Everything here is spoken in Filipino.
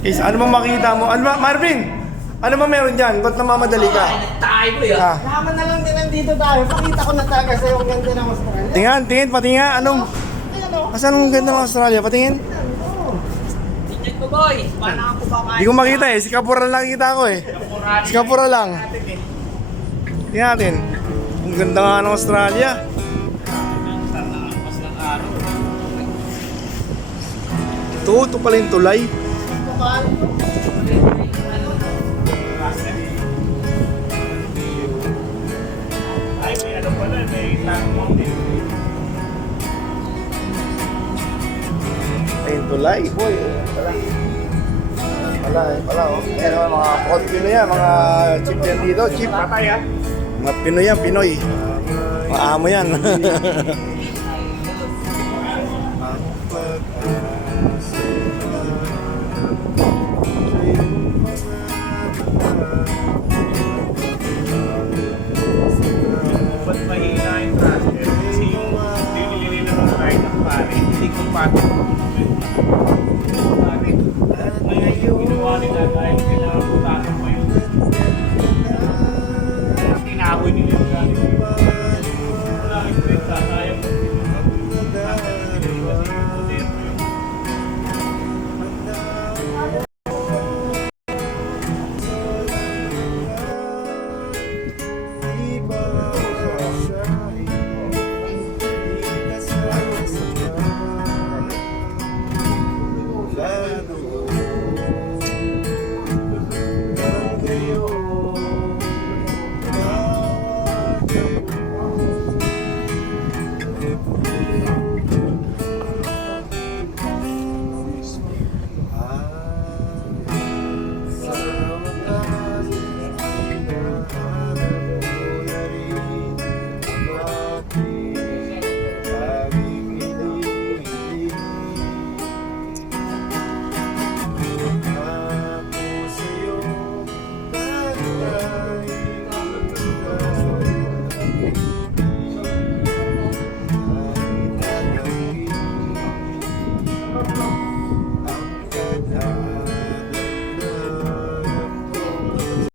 Is, ano bang makita mo? Ano ba, Marvin? Ano ba meron dyan? Ba't namamadali ka? Tayo boy ah. Naman na lang din nandito tayo. Pakita ko na talaga sa'yo ang ganda ng Australia. Tingnan, tingin, patingin. Anong? Ayan o. Asan ang ganda ng Australia? Patingin. Tingnan ko boy. Paano ako ba Hindi ko makita eh. Si Kapura lang kita ko eh. Si Kapura lang. Tingnan natin. Ang ganda nga ng Australia. Ito pala yung tulay. Ay, may ano pala, may platform din. Ay, yung tulay. Boy, pala oh. Ayan oh, mga pod Pinoy yan. Mga chip yan dito. Chip. Patay ah. Mga Pinoy yan, Pinoy. Mga amo yan. Ba't mahina yung transfer? Kasi yung binili nila ng ride ng pare, hindi compatible. Pare, ngayon yung ginawa nila dahil kailangan putasan mo yun. Tinahoy nila yung galing. Wala yung print, sayang.